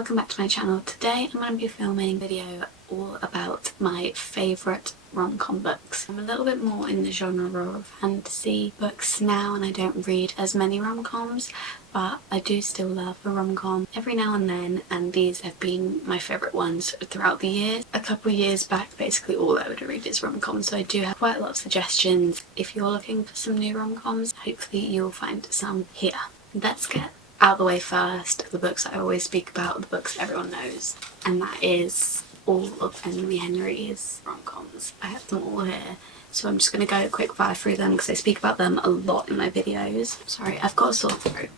welcome back to my channel. Today I'm going to be filming a video all about my favourite rom-com books. I'm a little bit more in the genre of fantasy books now and I don't read as many rom-coms, but I do still love a rom-com every now and then, and these have been my favourite ones throughout the years. A couple years back basically all I would read is rom-coms, so I do have quite a lot of suggestions. If you're looking for some new rom-coms, hopefully you'll find some here. Let's get out of the way first the books that I always speak about, the books everyone knows, and that is all of Emily Henry's rom-coms. I have them all here, so I'm just going to go quick fire through them because I speak about them a lot in my videos. Sorry, I've got a sore throat.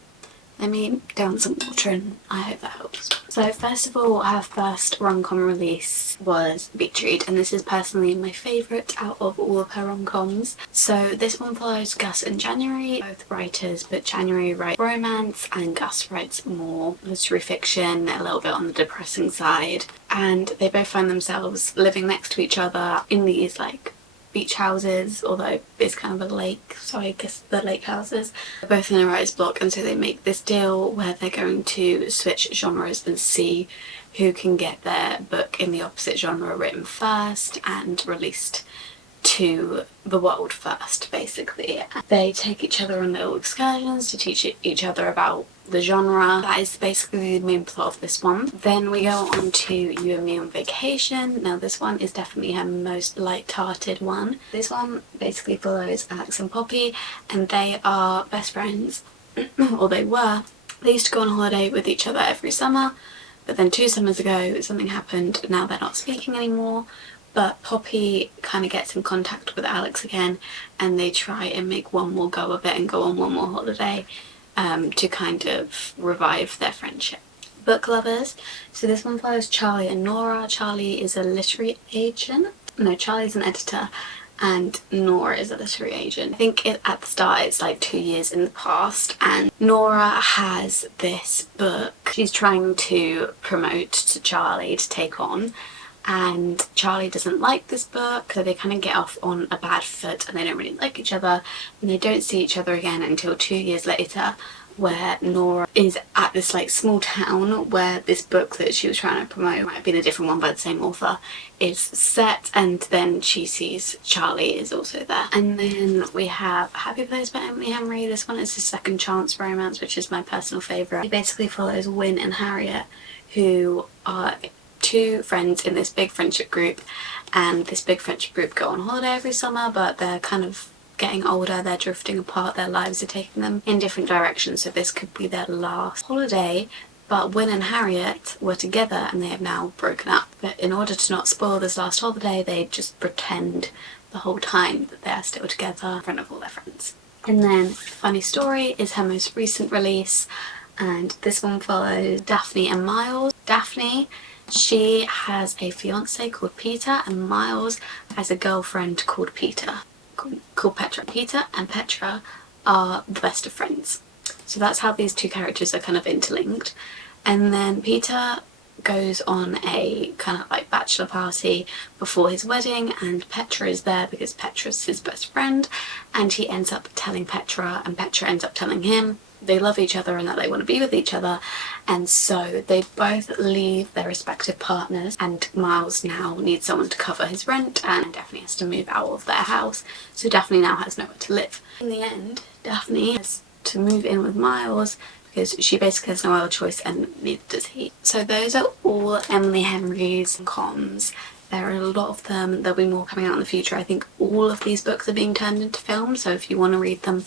Let me down some water and I hope that helps. So first of all, her first rom-com release was Beach Read, and this is personally my favourite out of all of her rom-coms. So this one follows Gus and January, both writers, but January writes romance and Gus writes more literary fiction, a little bit on the depressing side. And they both find themselves living next to each other in these like beach houses, although it's kind of a lake, so I guess the lake houses. They're both in a writer's block, and so they make this deal where they're going to switch genres and see who can get their book in the opposite genre written first and released to the world first, basically. They take each other on little excursions to teach each other about the genre. That is basically the main plot of this one. Then we go on to You and Me on Vacation. Now this one is definitely her most light-hearted one. This one basically follows Alex and Poppy, and they are best friends, or they were. They used to go on holiday with each other every summer, but then 2 summers ago something happened. Now they're not speaking anymore. But Poppy kind of gets in contact with Alex again, and they try and make one more go of it and go on one more holiday to kind of revive their friendship. Book lovers. So this one follows Charlie and Nora. Charlie is a literary agent. No, Charlie's an editor and Nora is a literary agent. I think at the start it's like 2 years in the past, and Nora has this book she's trying to promote to Charlie to take on. And Charlie doesn't like this book, so they kind of get off on a bad foot and they don't really like each other, and they don't see each other again until 2 years later, where Nora is at this like small town where this book that she was trying to promote, might have been a different one by the same author, is set, and then she sees Charlie is also there. And then we have Happy Place by Emily Henry. This one is a second chance romance, which is my personal favourite. It basically follows Win and Harriet, who are 2 friends in this big friendship group, and this big friendship group go on holiday every summer, but they're kind of getting older, they're drifting apart, their lives are taking them in different directions, so this could be their last holiday. But Win and Harriet were together and they have now broken up, but in order to not spoil this last holiday they just pretend the whole time that they're still together in front of all their friends. And then Funny Story is her most recent release, and this one follows Daphne and Miles. Daphne, she has a fiance called Peter, and Miles has a girlfriend called Petra. Peter and Petra are the best of friends. So that's how these 2 characters are kind of interlinked. And then Peter goes on a kind of like bachelor party before his wedding, and Petra is there because Petra's his best friend, and he ends up telling Petra and Petra ends up telling him they love each other and that they want to be with each other, and so they both leave their respective partners, and Miles now needs someone to cover his rent and Daphne has to move out of their house, so Daphne now has nowhere to live. In the end, Daphne has to move in with Miles because she basically has no other choice, and neither does he. So those are all Emily Henry's rom-coms. There are a lot of them. There'll be more coming out in the future. I think all of these books are being turned into films, so if you want to read them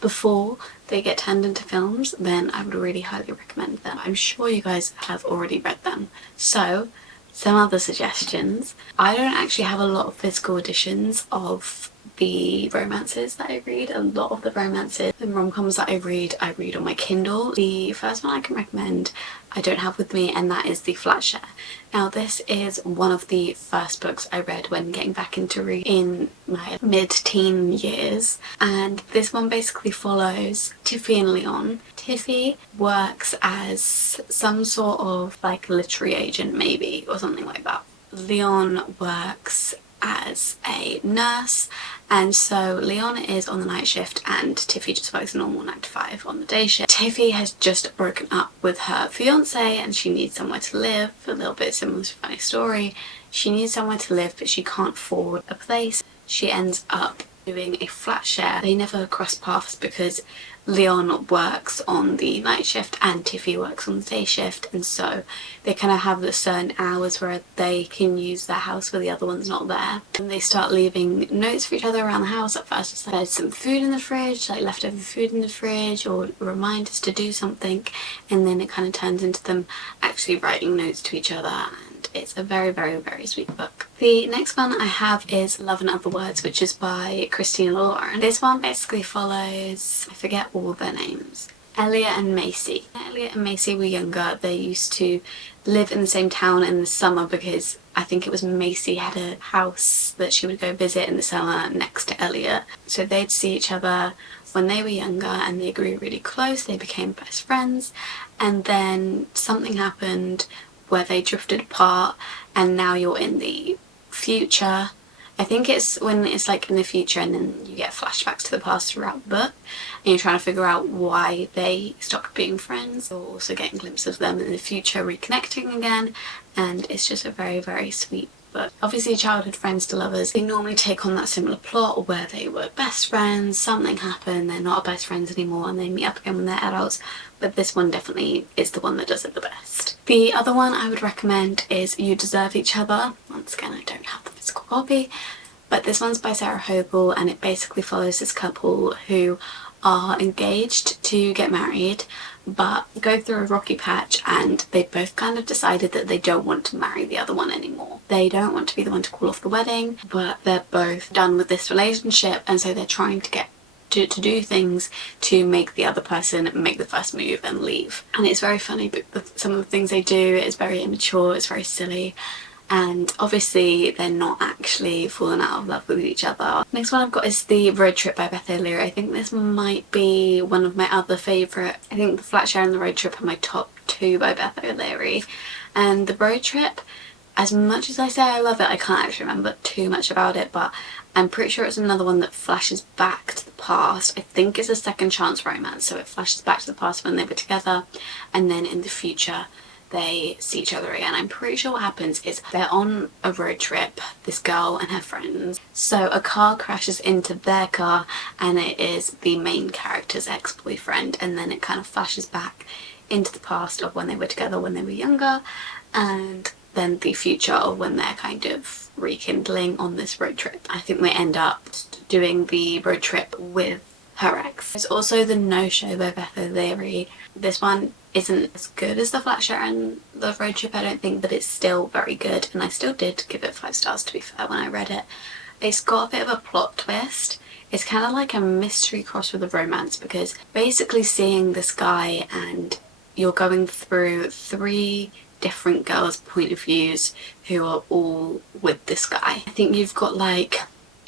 before they get turned into films, then I would really highly recommend them. I'm sure you guys have already read them. So some other suggestions. I don't actually have a lot of physical editions of the romances that I read. A lot of the romances and rom-coms that I read on my Kindle. The first one I can recommend I don't have with me, and that is The Flatshare. Now this is one of the first books I read when getting back into reading in my mid-teen years, and this one basically follows Tiffy and Leon. Tiffy works as some sort of like literary agent maybe, or something like that. Leon works as a nurse, and so Leon is on the night shift and Tiffy just works a normal 9 to 5 on the day shift. Tiffy has just broken up with her fiance and she needs somewhere to live. A little bit similar to a funny story. She needs somewhere to live but she can't afford a place. She ends up doing a flat share. They never cross paths because Leon works on the night shift and Tiffy works on the day shift, and so they kind of have the certain hours where they can use their house where the other one's not there. And they start leaving notes for each other around the house. At first it's like there's some food in the fridge, like leftover food in the fridge, or reminders to do something, and then it kind of turns into them actually writing notes to each other. It's a very, very, very sweet book. The next one I have is Love and Other Words, which is by Christina Lauren. This one basically follows, I forget all their names, Elliot and Macy. Elliot and Macy were younger. They used to live in the same town in the summer because I think it was Macy had a house that she would go visit in the summer next to Elliot. So they'd see each other when they were younger and they grew really close. They became best friends, and then something happened where they drifted apart, and now you're in the future. I think it's when it's like in the future and then you get flashbacks to the past throughout the book and you're trying to figure out why they stopped being friends. You're also getting glimpses of them in the future reconnecting again, and it's just a very, very sweet book. Obviously childhood friends to lovers, they normally take on that similar plot where they were best friends, something happened, they're not best friends anymore and they meet up again when they're adults, but this one definitely is the one that does it the best. The other one I would recommend is You Deserve Each Other. Once again, I don't have the physical copy, but this one's by Sarah Hogle and it basically follows this couple who are engaged to get married but go through a rocky patch, and they both kind of decided that they don't want to marry the other one anymore. They don't want to be the one to call off the wedding, but they're both done with this relationship, and so they're trying to get to do things to make the other person make the first move and leave. And it's very funny, but some of the things they do is very immature, it's very silly, and obviously they're not actually falling out of love with each other. Next one I've got is The Road Trip by Beth O'Leary. I think this might be one of my other favourite. I think The Flat Share and The Road Trip are my top two by Beth O'Leary. And The Road Trip, as much as I say I love it, I can't actually remember too much about it, but I'm pretty sure it's another one that flashes back to the past. I think it's a second chance romance, so it flashes back to the past when they were together, and then in the future they see each other again. I'm pretty sure what happens is they're on a road trip, this girl and her friends, so a car crashes into their car and it is the main character's ex-boyfriend, and then it kind of flashes back into the past of when they were together when they were younger, and then the future of when they're kind of rekindling on this road trip. I think they end up doing the road trip with her ex. There's also The No Show by Beth O'Leary. This one isn't as good as The Flat Share and The Road Trip, I don't think, but it's still very good, and I still did give it 5 stars to be fair when I read it. It's got a bit of a plot twist. It's kind of like a mystery crossed with a romance, because basically seeing this guy and you're going through 3 different girls' point of views who are all with this guy. I think you've got like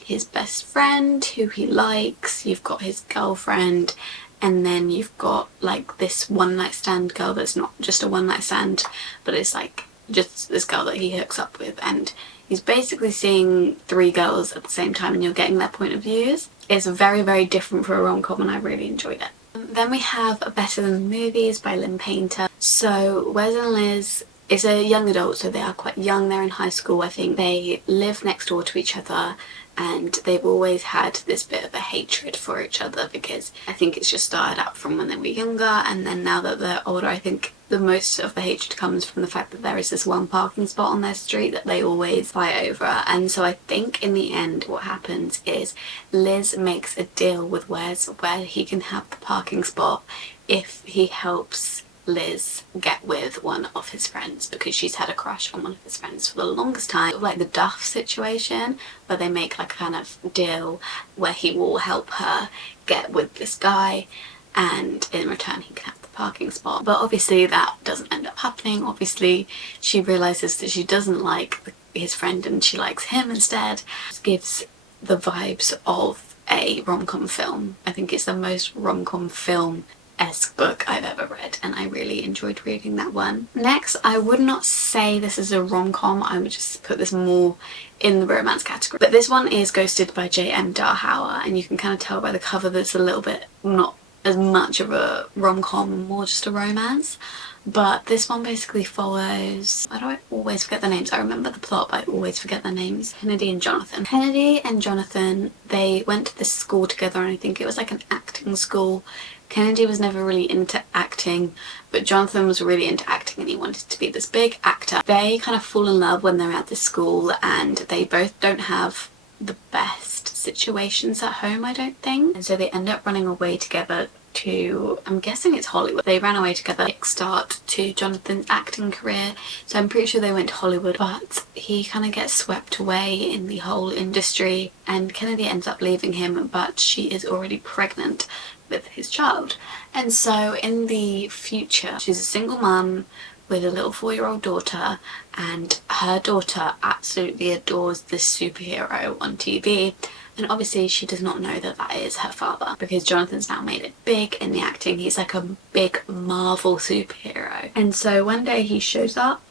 his best friend who he likes, you've got his girlfriend, and then you've got like this one night stand girl that's not just a one night stand, but it's like just this girl that he hooks up with, and he's basically seeing 3 girls at the same time and you're getting their point of views. It's very, very different for a rom-com and I really enjoyed it. Then we have Better Than the Movies by Lynn Painter. So Wes and Liz is a young adult, so they are quite young, they're in high school I think. They live next door to each other and they've always had this bit of a hatred for each other, because I think it's just started out from when they were younger, and then now that they're older I think the most of the hatred comes from the fact that there is this one parking spot on their street that they always fight over. And so I think in the end what happens is Liz makes a deal with Wes where he can have the parking spot if he helps Liz get with one of his friends, because she's had a crush on one of his friends for the longest time. Like the Duff situation, where they make like a kind of deal where he will help her get with this guy and in return he can have the parking spot. But obviously that doesn't end up happening. Obviously she realises that she doesn't like his friend and she likes him instead. It gives the vibes of a rom-com film. I think it's the most rom-com film romance-esque book I've ever read, and I really enjoyed reading that one. Next, I would not say this is a rom-com, I would just put this more in the romance category. But this one is Ghosted by J.M. Darhauer, and you can kind of tell by the cover that it's a little bit not as much of a rom-com, more just a romance. But this one basically follows, why do I always forget their names? I remember the plot, but I always forget their names. Kennedy and Jonathan. Kennedy and Jonathan, they went to this school together, and I think it was like an acting school. Kennedy was never really into acting, but Jonathan was really into acting and he wanted to be this big actor. They kind of fall in love when they're at this school, and they both don't have the best situations at home, I don't think. And so they end up running away together to, I'm guessing it's Hollywood. They ran away together, kickstart to Jonathan's acting career. So I'm pretty sure they went to Hollywood, but he kind of gets swept away in the whole industry, and Kennedy ends up leaving him, but she is already pregnant with his child. And so in the future, she's a single mum with a little 4-year-old daughter, and her daughter absolutely adores this superhero on TV. And obviously she does not know that that is her father, because Jonathan's now made it big in the acting. He's like a big Marvel superhero. And so one day he shows up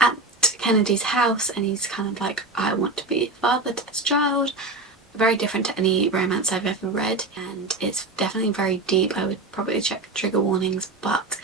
at Kennedy's house and he's kind of like, I want to be a father to this child. Very different to any romance I've ever read, and it's definitely very deep. I would probably check trigger warnings, but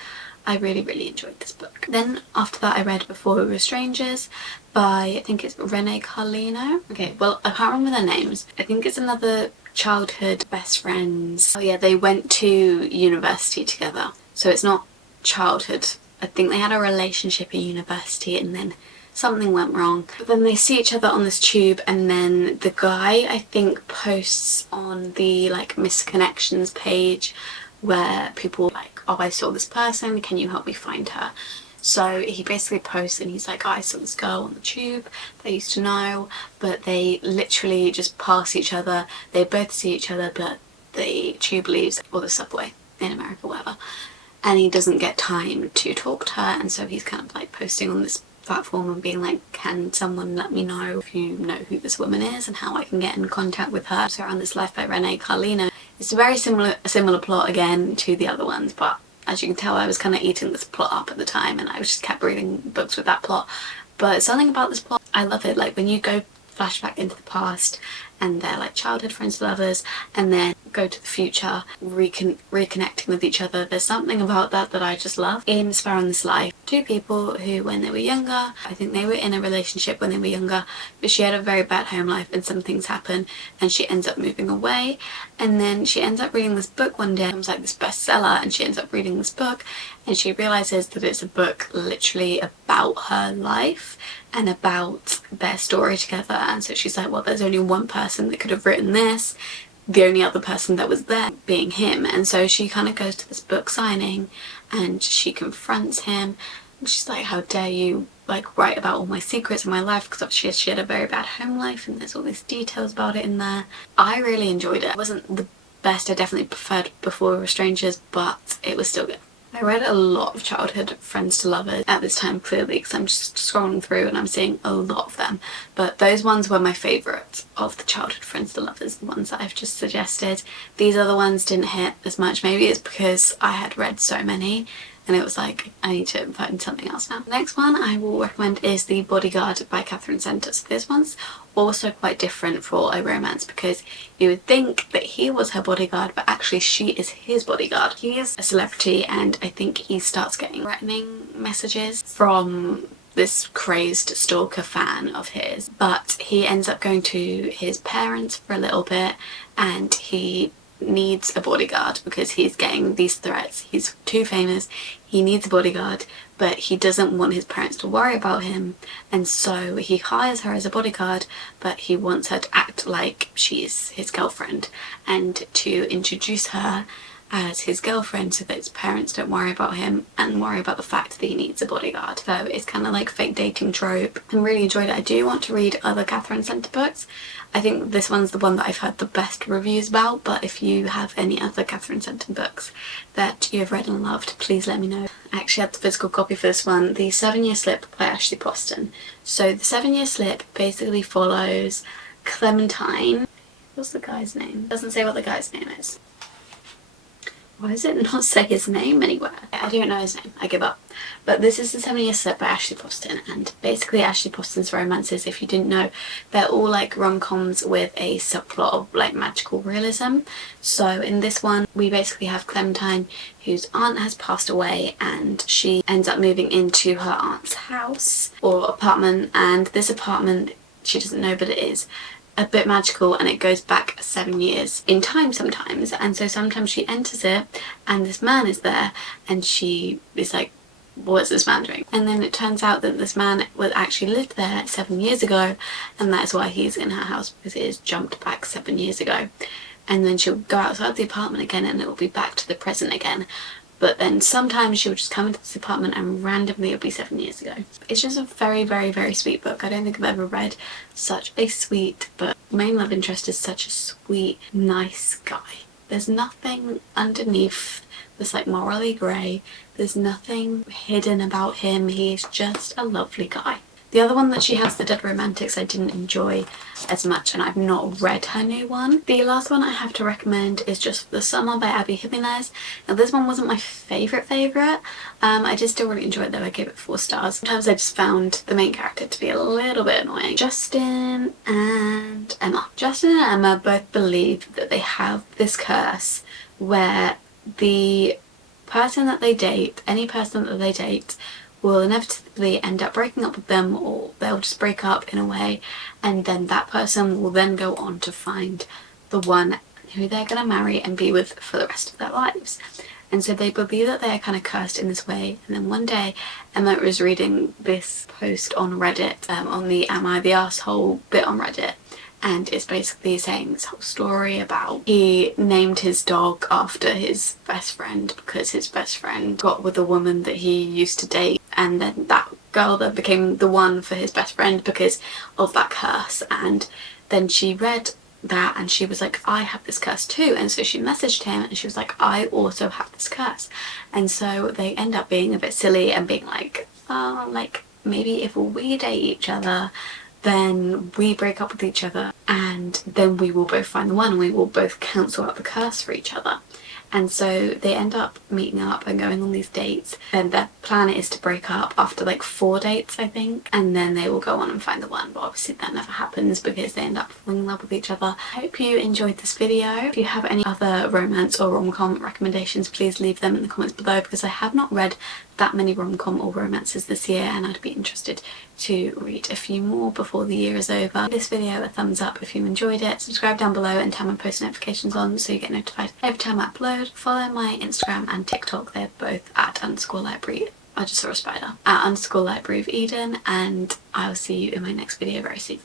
I really enjoyed this book. Then after that I read Before We Were Strangers by, I think it's Renee Carlino. Okay, well I can't remember their names. I think it's another childhood best friends. Oh yeah, they went to university together. So it's not childhood. I think they had a relationship at university and then something went wrong. But then they see each other on this tube, and then the guy, I think, posts on the like misconnections page where people like, oh, I saw this person, can you help me find her? So he basically posts and he's like, oh, I saw this girl on the tube they used to know, but they literally just pass each other. They both see each other, but the tube leaves, or the subway in America, whatever, and he doesn't get time to talk to her. And so he's kind of like posting on this platform and being like, can someone let me know if you know who this woman is and how I can get in contact with her. So around This Life by Renee Carlino. It's a very similar plot again to the other ones, but as you can tell I was kind of eating this plot up at the time and I just kept reading books with that plot. But something about this plot, I love it. Like when you go flashback into the past and they're like childhood friends, lovers, and then go to the future, reconnecting with each other. There's something about that that I just love. In Spare on This Life, two people who when they were younger, I think they were in a relationship when they were younger, but she had a very bad home life and some things happen and she ends up moving away, and then she ends up reading this book one day. It becomes like this bestseller, and she ends up reading this book and she realises that it's a book literally about her life and about their story together. And so she's like, well, there's only one person that could have written this, the only other person that was there being him. And so she kind of goes to this book signing and she confronts him and she's like, how dare you like write about all my secrets in my life, because obviously she had a very bad home life and there's all these details about it in there. I really enjoyed it. It wasn't the best, I definitely preferred Before We Were Strangers, but it was still good. I read a lot of childhood friends to lovers at this time, clearly, because I'm just scrolling through and I'm seeing a lot of them. But those ones were my favourite of the childhood friends to lovers, the ones that I've just suggested. These other ones didn't hit as much. Maybe it's because I had read so many and it was like, I need to find something else now. The next one I will recommend is The Bodyguard by Catherine Center. So this one's also quite different for a romance, because you would think that he was her bodyguard, but actually she is his bodyguard. He is a celebrity and I think he starts getting threatening messages from this crazed stalker fan of his, but he ends up going to his parents for a little bit and he needs a bodyguard because he's getting these threats. He's too famous, he needs a bodyguard, but he doesn't want his parents to worry about him, and so he hires her as a bodyguard, but he wants her to act like she's his girlfriend and to introduce her as his girlfriend so that his parents don't worry about him and worry about the fact that he needs a bodyguard. So it's kind of like fake dating trope. I really enjoyed it. I do want to read other Catherine Center books. I think this one's the one that I've heard the best reviews about, but if you have any other Catherine Center books that you have read and loved, please let me know. I actually had the physical copy for this one, The 7-Year Slip by Ashley Poston. So The 7-Year Slip basically follows Clementine. What's the guy's name? Doesn't say what the guy's name is. Why does it not say his name anywhere? I don't know his name. I give up. But this is The 7-Year Slip by Ashley Poston, and basically Ashley Poston's romances, if you didn't know, they're all like rom-coms with a subplot of like magical realism. So in this one we basically have Clementine, whose aunt has passed away, and she ends up moving into her aunt's house or apartment, and this apartment, she doesn't know, but it is a bit magical, and it goes back 7 years in time sometimes, and so sometimes she enters it and this man is there and she is like, what's this man doing? And then it turns out that this man was actually lived there 7 years ago, and that's why he's in her house, because it is jumped back 7 years ago. And then she'll go outside the apartment again and it will be back to the present again. But then sometimes she would just come into this apartment and randomly it would be 7 years ago. It's just a very, very, very sweet book. I don't think I've ever read such a sweet book. The main love interest is such a sweet, nice guy. There's nothing underneath that's like morally grey. There's nothing hidden about him. He's just a lovely guy. The other one that she has, The Dead Romantics, I didn't enjoy as much, and I've not read her new one. The last one I have to recommend is Just the Summer by Abby Jimenez. Now this one wasn't my favourite. I did still really enjoy it though. I gave it 4 stars. Sometimes I just found the main character to be a little bit annoying. Justin and Emma both believe that they have this curse where the person that they date, any person that they date, will inevitably end up breaking up with them, or they'll just break up in a way, and then that person will then go on to find the one who they're gonna marry and be with for the rest of their lives. And so they believe that they are kind of cursed in this way. And then one day Emma was reading this post on Reddit, on the Am I the Arsehole bit on Reddit, and it's basically saying this whole story about he named his dog after his best friend because his best friend got with a woman that he used to date, and then that girl that became the one for his best friend because of that curse. And then she read that and she was like, I have this curse too, and so she messaged him and she was like, I also have this curse. And so they end up being a bit silly and being like, oh, like maybe if we date each other then we break up with each other and then we will both find the one and we will both cancel out the curse for each other. And so they end up meeting up and going on these dates, and their plan is to break up after like 4 dates, I think, and then they will go on and find the one. But obviously that never happens because they end up falling in love with each other. I hope you enjoyed this video. If you have any other romance or rom-com recommendations, please leave them in the comments below, because I have not read that many rom-com or romances this year and I'd be interested to read a few more before the year is over. Give this video a thumbs up if you enjoyed it, subscribe down below and turn my post notifications on so you get notified every time I upload. Follow my Instagram and TikTok, they're both at _library. I just saw a spider. At _library of Eden, and I'll see you in my next video very soon.